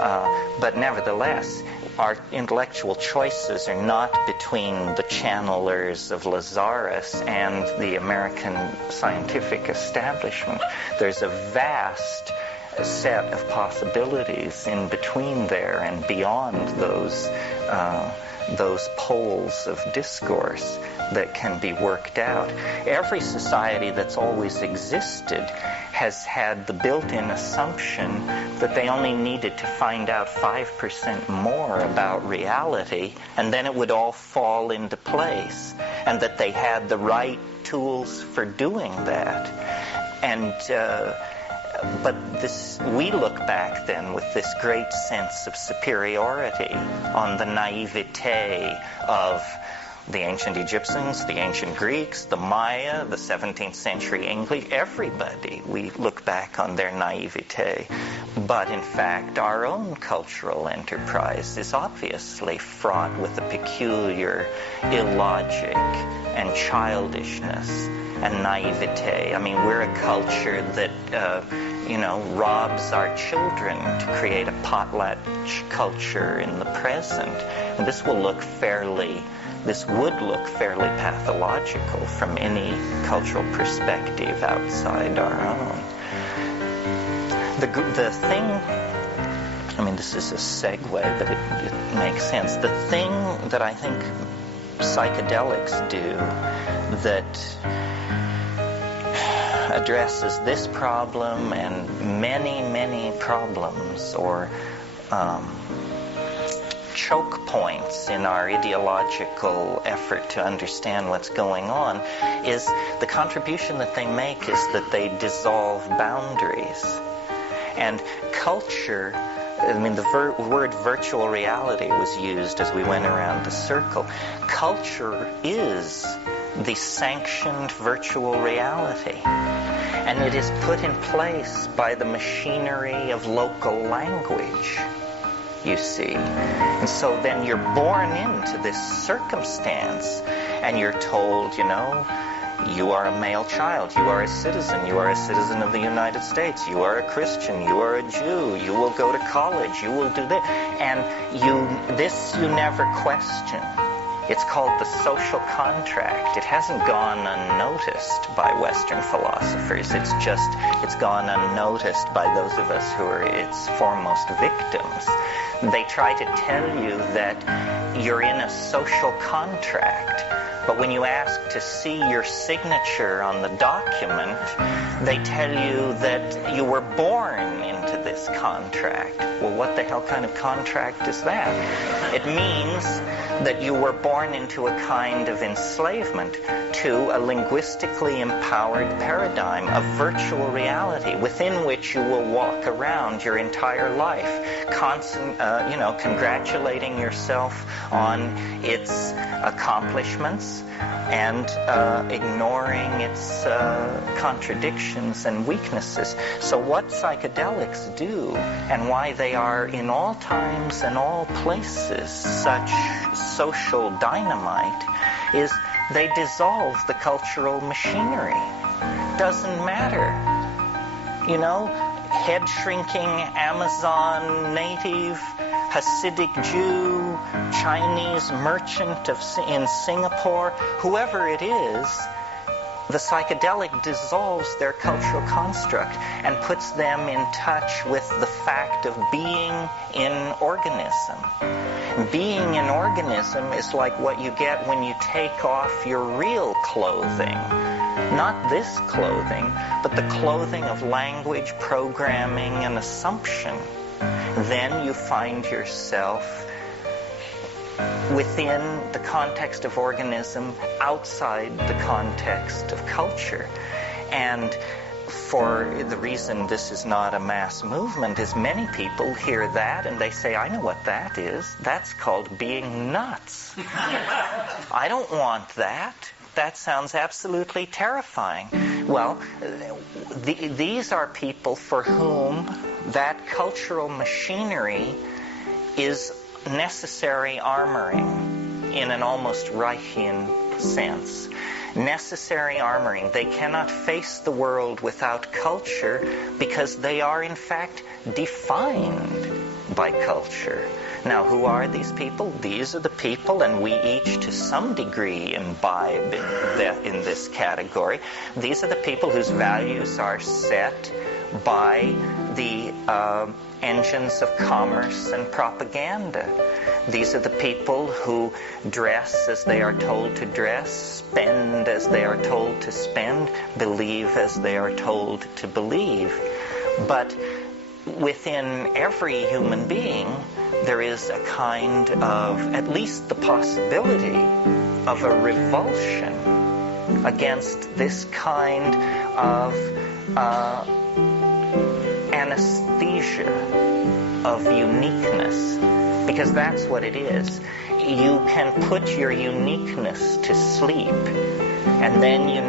But nevertheless, our intellectual choices are not between the channelers of Lazarus and the American scientific establishment. There's a vast set of possibilities in between there and beyond those poles of discourse that can be worked out. Every society that's always existed has had the built-in assumption that they only needed to find out 5% more about reality, and then it would all fall into place, and that they had the right tools for doing that. And but we look back then with this great sense of superiority on the naivete of the ancient Egyptians, the ancient Greeks, the Maya, the 17th century English, everybody. We look back on their naivete. But in fact, our own cultural enterprise is obviously fraught with a peculiar illogic and childishness and naivete. I mean, we're a culture that, robs our children to create a potlatch culture in the present. And this would look fairly pathological from any cultural perspective outside our own. The thing, I mean, this is a segue, but it makes sense. The thing that I think psychedelics do that addresses this problem and many, many problems, or choke points in our ideological effort to understand what's going on, is the contribution that they make is that they dissolve boundaries. And culture, I mean, the word virtual reality was used as we went around the circle. Culture is the sanctioned virtual reality. And it is put in place by the machinery of local language, you see. And so then you're born into this circumstance, and you're told, you are a male child, you are a citizen of the United States, you are a Christian, you are a Jew, you will go to college, you will do this, and you never question. It's called the social contract. It hasn't gone unnoticed by Western philosophers. It's gone unnoticed by those of us who are its foremost victims. They try to tell you that you're in a social contract, but when you ask to see your signature on the document, they tell you that you were born into this contract. Well, what the hell kind of contract is that? It means that you were born into a kind of enslavement to a linguistically empowered paradigm of virtual reality within which you will walk around your entire life, congratulating yourself on its accomplishments and ignoring its contradictions and weaknesses. So what psychedelics do, and why they are in all times and all places such social dynamite, is they dissolve the cultural machinery. Doesn't matter. Head-shrinking Amazon native, Hasidic Jew, Chinese merchant in Singapore, whoever it is, the psychedelic dissolves their cultural construct and puts them in touch with the fact of being in organism. Being in organism is like what you get when you take off your real clothing. Not this clothing, but the clothing of language, programming, and assumption. Then you find yourself within the context of organism, outside the context of culture. And for the reason this is not a mass movement is many people hear that and they say, I know what that is. That's called being nuts. I don't want that. That sounds absolutely terrifying. Well, these are people for whom that cultural machinery is necessary armoring in an almost Reichian sense. Necessary armoring. They cannot face the world without culture because they are in fact defined by culture. Now, who are these people? These are the people, and we each to some degree imbibe in this category. These are the people whose values are set by the engines of commerce and propaganda. These are the people who dress as they are told to dress, spend as they are told to spend, believe as they are told to believe. But within every human being, there is a kind of, at least the possibility of a revulsion against this kind of anesthesia of uniqueness, because that's what it is. You can put your uniqueness to sleep, and then you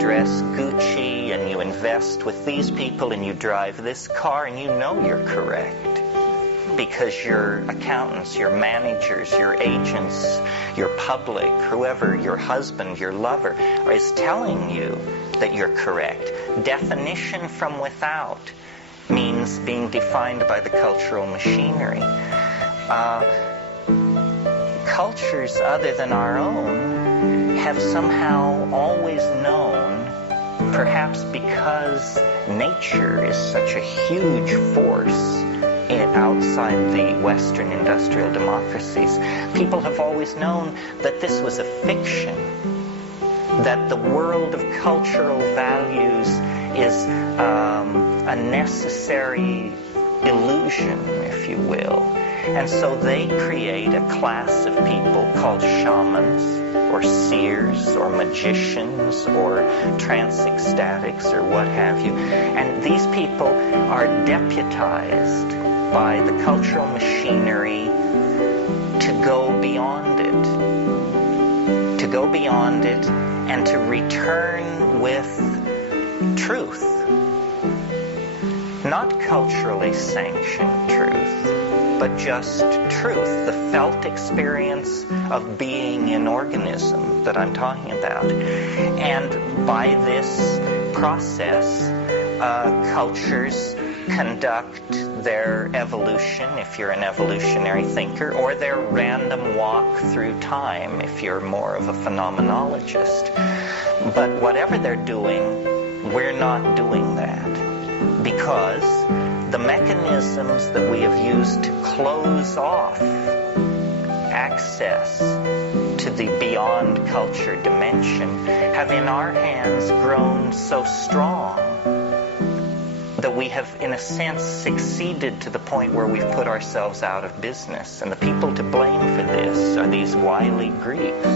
dress Gucci and you invest with these people and you drive this car and you're correct. Because your accountants, your managers, your agents, your public, whoever, your husband, your lover, is telling you that you're correct. Definition from without means being defined by the cultural machinery. Cultures other than our own have somehow always known, perhaps because nature is such a huge force outside the Western industrial democracies, people have always known that this was a fiction, that the world of cultural values is a necessary illusion, if you will. And so they create a class of people called shamans, or seers, or magicians, or trans-ecstatics, or what have you. And these people are deputized by the cultural machinery to go beyond it. To go beyond it and to return with truth. Not culturally sanctioned truth, but just truth, the felt experience of being an organism that I'm talking about. And by this process, cultures conduct their evolution, if you're an evolutionary thinker, or their random walk through time, if you're more of a phenomenologist. But whatever they're doing, we're not doing that, because the mechanisms that we have used to close off access to the beyond culture dimension have in our hands grown so strong that we have, in a sense, succeeded to the point where we've put ourselves out of business. And the people to blame for this are these wily Greeks.